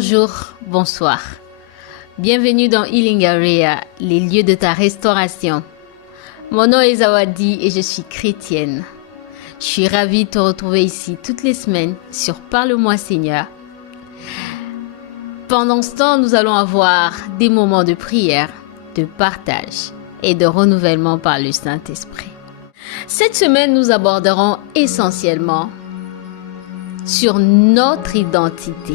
Bonjour, bonsoir. Bienvenue dans Healing Area, les lieux de ta restauration. Mon nom est Zawadi et je suis chrétienne. Je suis ravie de te retrouver ici toutes les semaines sur Parle-moi Seigneur. Pendant ce temps, nous allons avoir des moments de prière, de partage et de renouvellement par le Saint-Esprit. Cette semaine, nous aborderons essentiellement sur notre identité.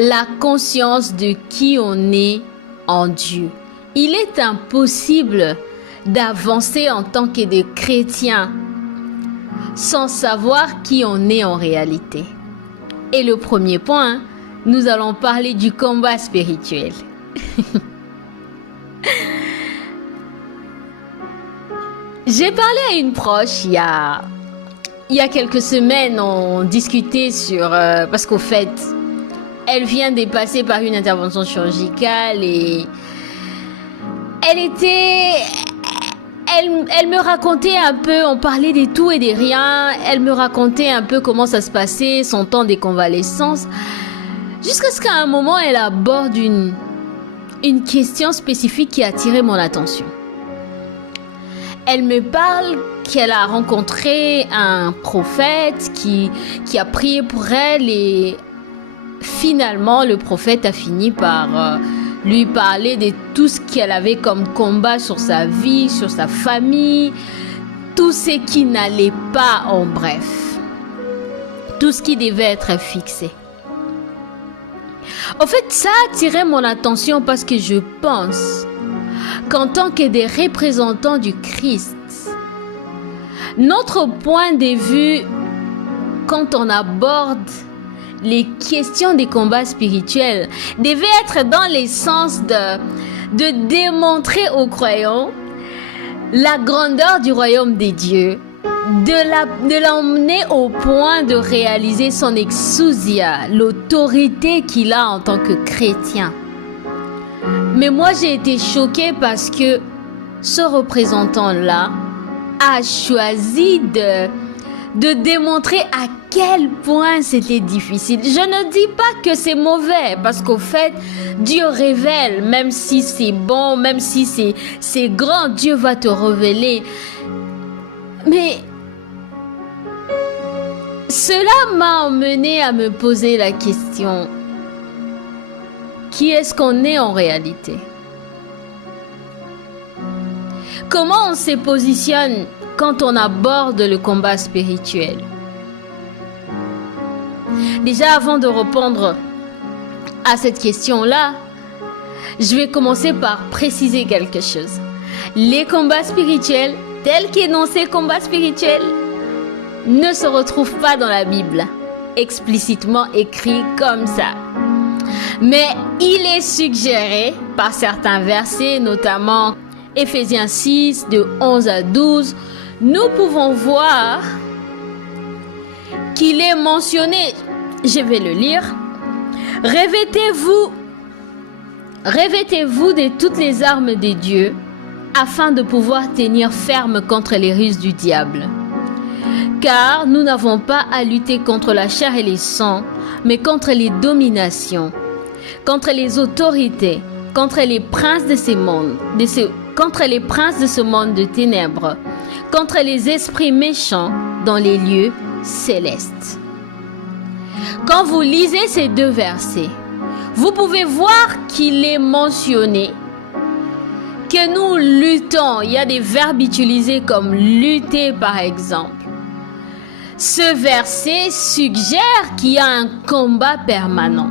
La conscience de qui on est en Dieu. Il est impossible d'avancer en tant que des chrétiens sans savoir qui on est en réalité. Et le premier point, nous allons parler du combat spirituel. J'ai parlé à une proche il y a quelques semaines, on discutait sur... parce qu'au fait, elle vient de passer par une intervention chirurgicale et elle me racontait un peu, on parlait des tout et des rien, elle me racontait un peu comment ça se passait, son temps de convalescence, jusqu'à ce qu'à un moment, elle aborde une question spécifique qui a attiré mon attention. Elle me parle qu'elle a rencontré un prophète qui a prié pour elle et finalement le prophète a fini par lui parler de tout ce qu'elle avait comme combat sur sa vie, sur sa famille, tout ce qui n'allait pas en bref, tout ce qui devait être fixé. En fait, ça a attiré mon attention parce que je pense qu'en tant que des représentants du Christ, notre point de vue quand on aborde les questions des combats spirituels devait être dans le sens de démontrer aux croyants la grandeur du royaume des dieux, de l'emmener au point de réaliser son exousia, l'autorité qu'il a en tant que chrétien. Mais moi, j'ai été choquée parce que ce représentant-là a choisi de démontrer à quel point c'était difficile. Je ne dis pas que c'est mauvais, parce qu'au fait, Dieu révèle, même si c'est bon, même si c'est grand, Dieu va te révéler. Mais cela m'a emmené à me poser la question: qui est-ce qu'on est en réalité? Comment on se positionne quand on aborde le combat spirituel? Déjà, avant de répondre à cette question-là, je vais commencer par préciser quelque chose. Les combats spirituels, tels qu'énoncés combats spirituels, ne se retrouvent pas dans la Bible, explicitement écrit comme ça. Mais il est suggéré par certains versets, notamment Éphésiens 6, de 11 à 12, nous pouvons voir qu'il est mentionné, je vais le lire, revêtez-vous de toutes les armes de Dieu afin de pouvoir tenir ferme contre les ruses du diable. Car nous n'avons pas à lutter contre la chair et les sangs, mais contre les dominations, contre les autorités, contre les princes de ce monde, contre les princes de ce monde de ténèbres, contre les esprits méchants dans les lieux célestes. Quand vous lisez ces deux versets, vous pouvez voir qu'il est mentionné que nous luttons. Il y a des verbes utilisés comme lutter par exemple. Ce verset suggère qu'il y a un combat permanent.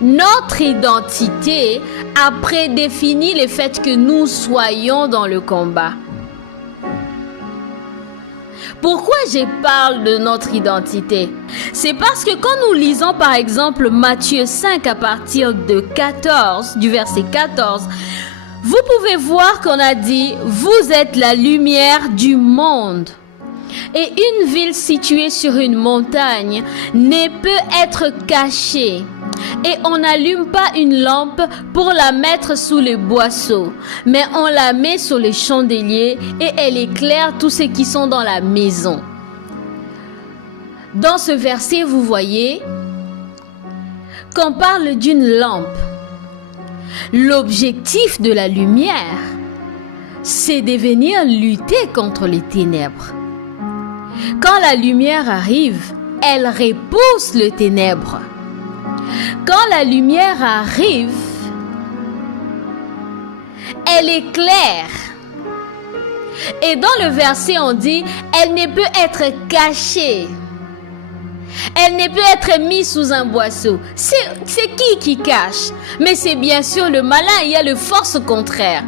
Notre identité a prédéfini le fait que nous soyons dans le combat. Pourquoi je parle de notre identité? C'est parce que quand nous lisons par exemple Matthieu 5 à partir de 14, du verset 14, vous pouvez voir qu'on a dit « Vous êtes la lumière du monde ». Et une ville située sur une montagne ne peut être cachée. Et on n'allume pas une lampe pour la mettre sous les boisseaux, mais on la met sur les chandeliers et elle éclaire tous ceux qui sont dans la maison. Dans ce verset, vous voyez qu'on parle d'une lampe, l'objectif de la lumière, c'est de venir lutter contre les ténèbres. Quand la lumière arrive, elle repousse les ténèbres. Quand la lumière arrive, elle éclaire. Et dans le verset, on dit, elle ne peut être cachée. Elle ne peut être mise sous un boisseau. C'est qui cache? Mais c'est bien sûr le malin, il y a le force contraire.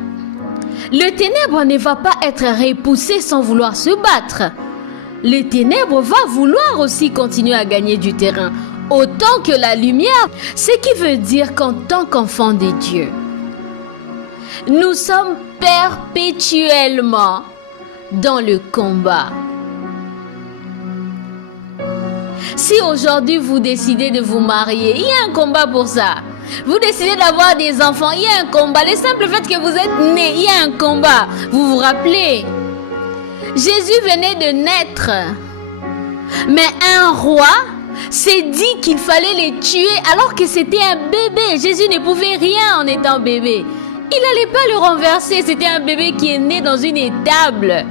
Le ténèbre ne va pas être repoussé sans vouloir se battre. Le ténèbre va vouloir aussi continuer à gagner du terrain, autant que la lumière. Ce qui veut dire qu'en tant qu'enfants de Dieu, nous sommes perpétuellement dans le combat. Si aujourd'hui vous décidez de vous marier, il y a un combat pour ça. Vous décidez d'avoir des enfants, il y a un combat. Le simple fait que vous êtes né, il y a un combat. Vous vous rappelez? Jésus venait de naître. Mais un roi s'est dit qu'il fallait les tuer alors que c'était un bébé. Jésus ne pouvait rien en étant bébé. Il n'allait pas le renverser. C'était un bébé qui est né dans une étable.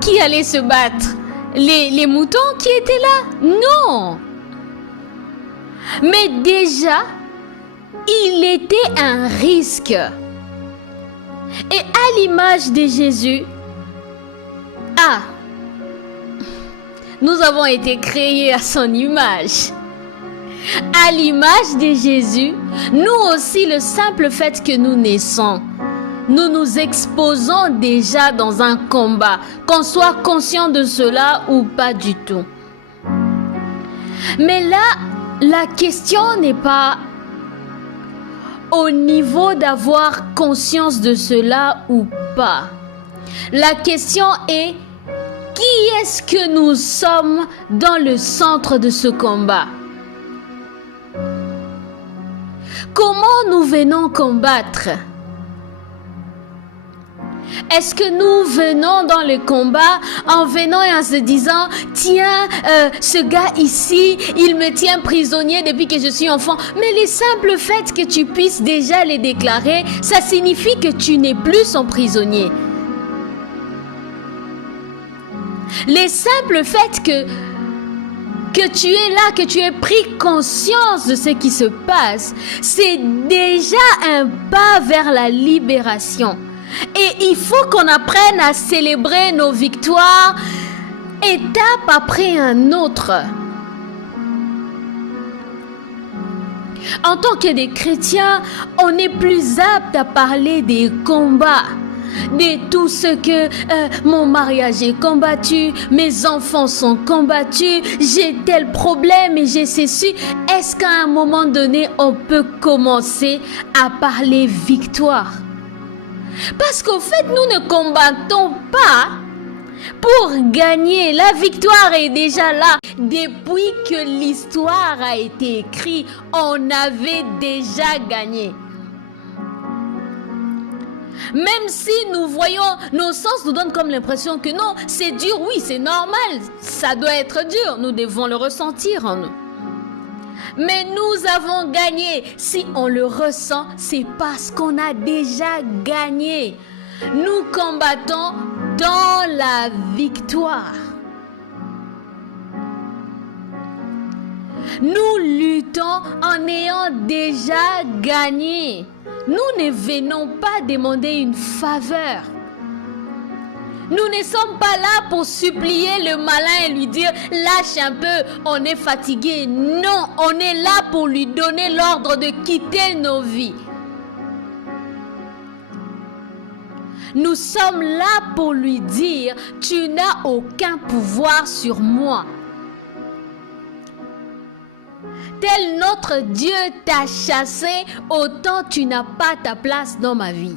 Qui allait se battre? Les moutons qui étaient là? Non. Mais déjà, il était un risque. Et à l'image de Jésus, nous avons été créés à son image. À l'image de Jésus, nous aussi, le simple fait que nous naissons, nous nous exposons déjà dans un combat, qu'on soit conscient de cela ou pas du tout. Mais là, la question n'est pas au niveau d'avoir conscience de cela ou pas. La question est, qui est-ce que nous sommes dans le centre de ce combat? Comment nous venons combattre? Est-ce que nous venons dans le combat en venant et en se disant, tiens, ce gars ici, il me tient prisonnier depuis que je suis enfant. Mais le simple fait que tu puisses déjà les déclarer, ça signifie que tu n'es plus son prisonnier. Le simple fait que tu es là, que tu aies pris conscience de ce qui se passe, c'est déjà un pas vers la libération. Et il faut qu'on apprenne à célébrer nos victoires, étape après un autre. En tant que des chrétiens, on est plus apte à parler des combats, de tout ce que mon mariage est combattu, mes enfants sont combattus, j'ai tel problème et j'ai ceci. Est-ce qu'à un moment donné, on peut commencer à parler victoire? Parce qu'au fait, nous ne combattons pas pour gagner. La victoire est déjà là. Depuis que l'histoire a été écrite, on avait déjà gagné. Même si nous voyons, nos sens nous donnent comme l'impression que non, c'est dur, oui, c'est normal, ça doit être dur, nous devons le ressentir en nous. Mais nous avons gagné. Si on le ressent, c'est parce qu'on a déjà gagné. Nous combattons dans la victoire. Nous luttons en ayant déjà gagné. Nous ne venons pas demander une faveur. Nous ne sommes pas là pour supplier le malin et lui dire « lâche un peu, on est fatigué ». Non, on est là pour lui donner l'ordre de quitter nos vies. Nous sommes là pour lui dire « tu n'as aucun pouvoir sur moi ». Tel notre Dieu t'a chassé, autant tu n'as pas ta place dans ma vie.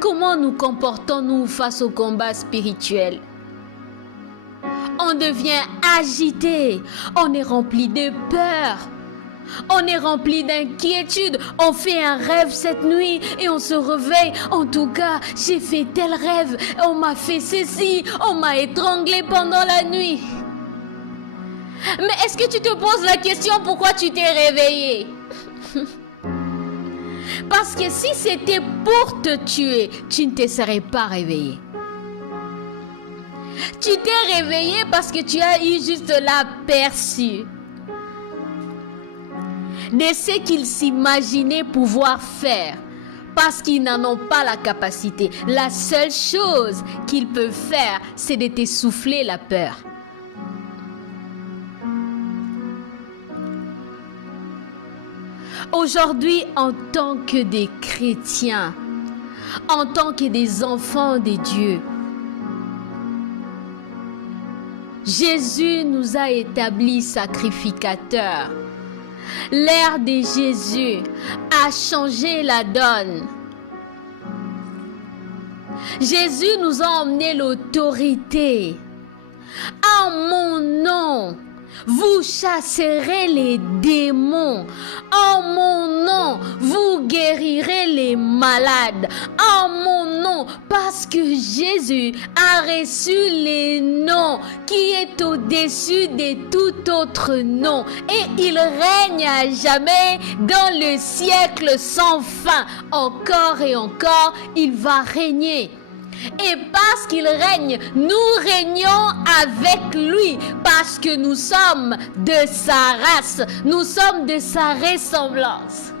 Comment nous comportons-nous face au combat spirituel? On devient agité, on est rempli de peur, on est rempli d'inquiétude, on fait un rêve cette nuit et on se réveille. En tout cas, j'ai fait tel rêve, on m'a fait ceci, on m'a étranglé pendant la nuit. Mais est-ce que tu te poses la question pourquoi tu t'es réveillé? Parce que si c'était pour te tuer, tu ne te serais pas réveillé. Tu t'es réveillé parce que tu as eu juste l'aperçu de ce qu'ils s'imaginaient pouvoir faire. Parce qu'ils n'en ont pas la capacité. La seule chose qu'ils peuvent faire, c'est de te souffler la peur. Aujourd'hui, en tant que des chrétiens, en tant que des enfants de Dieu, Jésus nous a établis sacrificateurs. L'ère de Jésus a changé la donne. Jésus nous a emmené l'autorité. En mon nom, vous chasserez les démons. En mon nom, vous guérirez les malades. En mon nom, parce que Jésus a reçu les noms qui est au-dessus de tout autre nom. Et il règne à jamais dans le siècle sans fin. Encore et encore, il va régner. Et parce qu'il règne, nous régnons avec lui parce que nous sommes de sa race, nous sommes de sa ressemblance.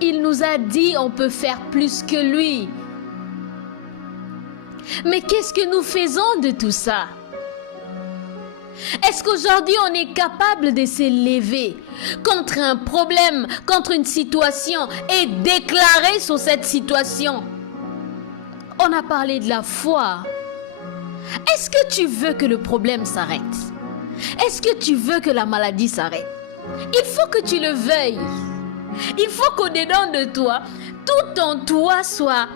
Il nous a dit on peut faire plus que lui. Mais qu'est-ce que nous faisons de tout ça? Est-ce qu'aujourd'hui on est capable de se lever contre un problème, contre une situation et déclarer sur cette situation? On a parlé de la foi. Est-ce que tu veux que le problème s'arrête? Est-ce que tu veux que la maladie s'arrête? Il faut que tu le veuilles. Il faut qu'au-dedans de toi, tout en toi soit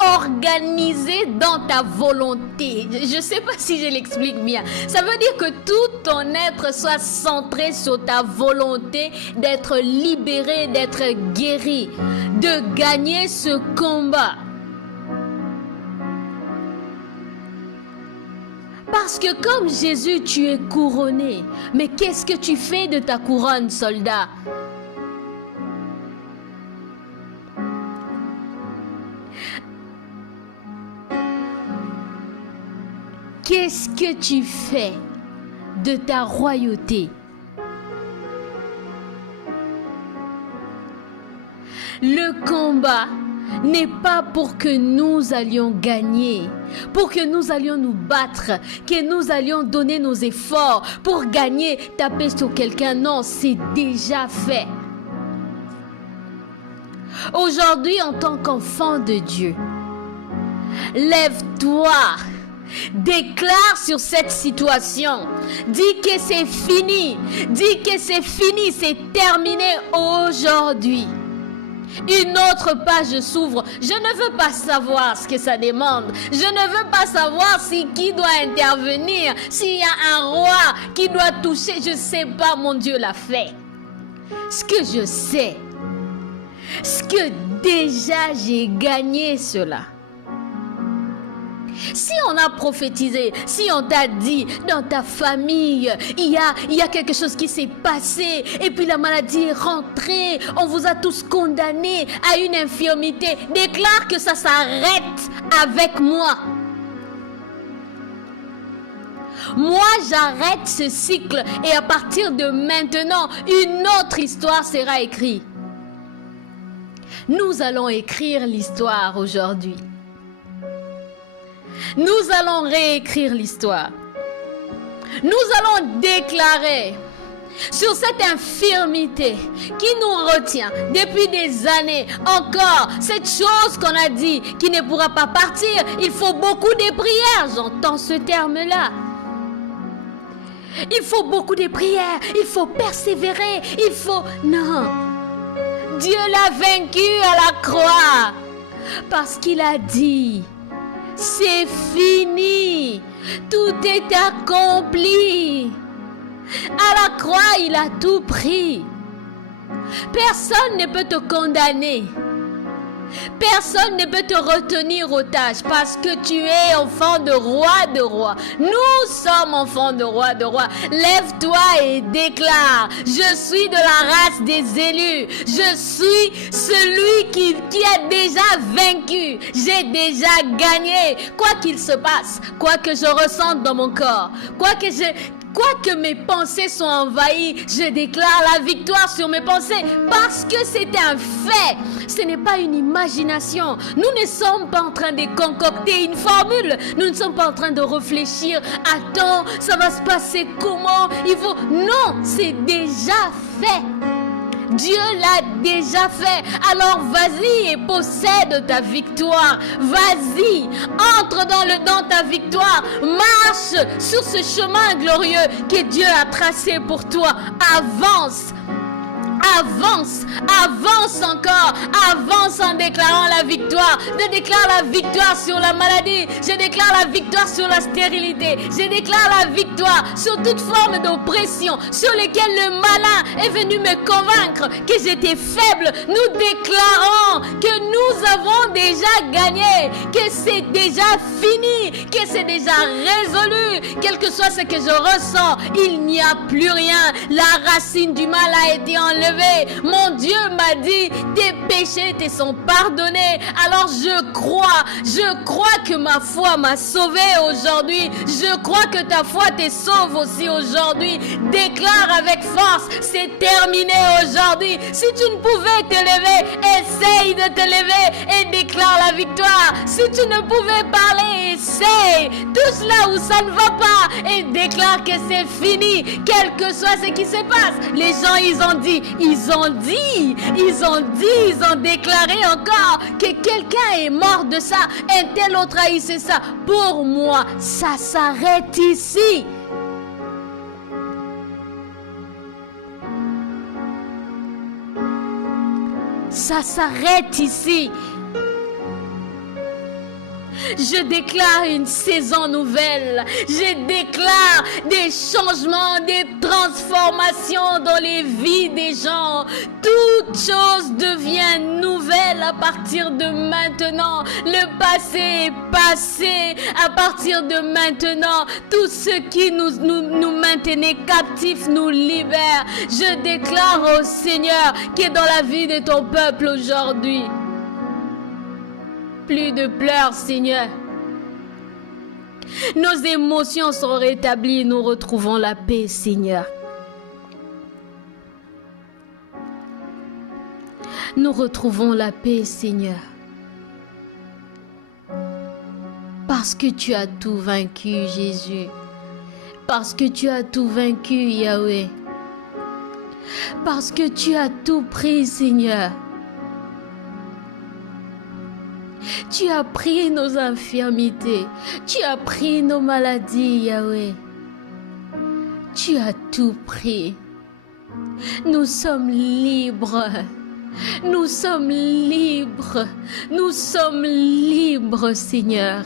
organisé dans ta volonté. Je ne sais pas si je l'explique bien. Ça veut dire que tout ton être soit centré sur ta volonté d'être libéré, d'être guéri, de gagner ce combat. Parce que comme Jésus, tu es couronné. Mais qu'est-ce que tu fais de ta couronne, soldat? Qu'est-ce que tu fais de ta royauté? Le combat n'est pas pour que nous allions gagner, pour que nous allions nous battre, que nous allions donner nos efforts pour gagner, taper sur quelqu'un. Non, c'est déjà fait. Aujourd'hui, en tant qu'enfant de Dieu, lève-toi. Déclare sur cette situation. Dis que c'est fini. Dis que c'est fini. C'est terminé aujourd'hui. Une autre page s'ouvre. Je ne veux pas savoir ce que ça demande. Je ne veux pas savoir qui doit intervenir. S'il y a un roi qui doit toucher. Je ne sais pas, mon Dieu l'a fait. Ce que je sais, ce que déjà j'ai gagné cela. Si on a prophétisé, si on t'a dit dans ta famille, il y a quelque chose qui s'est passé et puis la maladie est rentrée, on vous a tous condamnés à une infirmité, déclare que ça s'arrête avec moi. Moi, j'arrête ce cycle et à partir de maintenant, une autre histoire sera écrite. Nous allons écrire l'histoire aujourd'hui. Nous allons réécrire l'histoire. Nous allons déclarer sur cette infirmité qui nous retient depuis des années encore, cette chose qu'on a dit qui ne pourra pas partir. Il faut beaucoup de prières, j'entends ce terme-là. Il faut beaucoup de prières, il faut persévérer, il faut... Non, Dieu l'a vaincu à la croix parce qu'il a dit... C'est fini. Tout est accompli. À la croix, il a tout pris. Personne ne peut te condamner. Personne ne peut te retenir otage parce que tu es enfant de roi de roi. Nous sommes enfants de roi de roi. Lève-toi et déclare, je suis de la race des élus. Je suis celui qui a déjà vaincu. J'ai déjà gagné. Quoi qu'il se passe, quoi que je ressente dans mon corps, quoi que mes pensées soient envahies, je déclare la victoire sur mes pensées parce que c'est un fait. Ce n'est pas une imagination. Nous ne sommes pas en train de concocter une formule. Nous ne sommes pas en train de réfléchir. Attends, ça va se passer comment? Non, c'est déjà fait. Dieu l'a déjà fait. Alors vas-y et possède ta victoire. Vas-y, entre dans ta victoire. Marche sur ce chemin glorieux que Dieu a tracé pour toi. Avance. Avance, avance encore, avance en déclarant la victoire. Je déclare la victoire sur la maladie, je déclare la victoire sur la stérilité, je déclare la victoire sur toute forme d'oppression sur lesquelles le malin est venu me convaincre que j'étais faible. Nous déclarons que nous avons déjà gagné, que c'est déjà fini, que c'est déjà résolu. Quel que soit ce que je ressens, il n'y a plus rien. La racine du mal a été enlevée. Mon Dieu m'a dit, tes péchés te sont pardonnés. Alors je crois que ma foi m'a sauvé aujourd'hui. Je crois que ta foi te sauve aussi aujourd'hui. Déclare avec force, c'est terminé aujourd'hui. Si tu ne pouvais te lever, essaye de te lever et déclare la victoire. Si tu ne pouvais parler, essaye. Touche là où ça ne va pas et déclare que c'est fini. Quel que soit ce qui se passe. Les gens, ils ont déclaré encore que quelqu'un est mort de ça, un tel autre haïssait ça. Pour moi, ça s'arrête ici. Ça s'arrête ici. Je déclare une saison nouvelle. Je déclare des changements, des transformations dans les vies des gens. Toute chose devient nouvelle à partir de maintenant. Le passé est passé. À partir de maintenant, tout ce qui nous maintenait captifs nous libère. Je déclare au Seigneur qui est dans la vie de ton peuple aujourd'hui. Plus de pleurs, Seigneur. Nos émotions sont rétablies. Nous retrouvons la paix, Seigneur. Nous retrouvons la paix, Seigneur. Parce que tu as tout vaincu, Jésus. Parce que tu as tout vaincu, Yahweh. Parce que tu as tout pris, Seigneur. Tu as pris nos infirmités. Tu as pris nos maladies, Yahweh. Tu as tout pris. Nous sommes libres. Nous sommes libres. Nous sommes libres, Seigneur.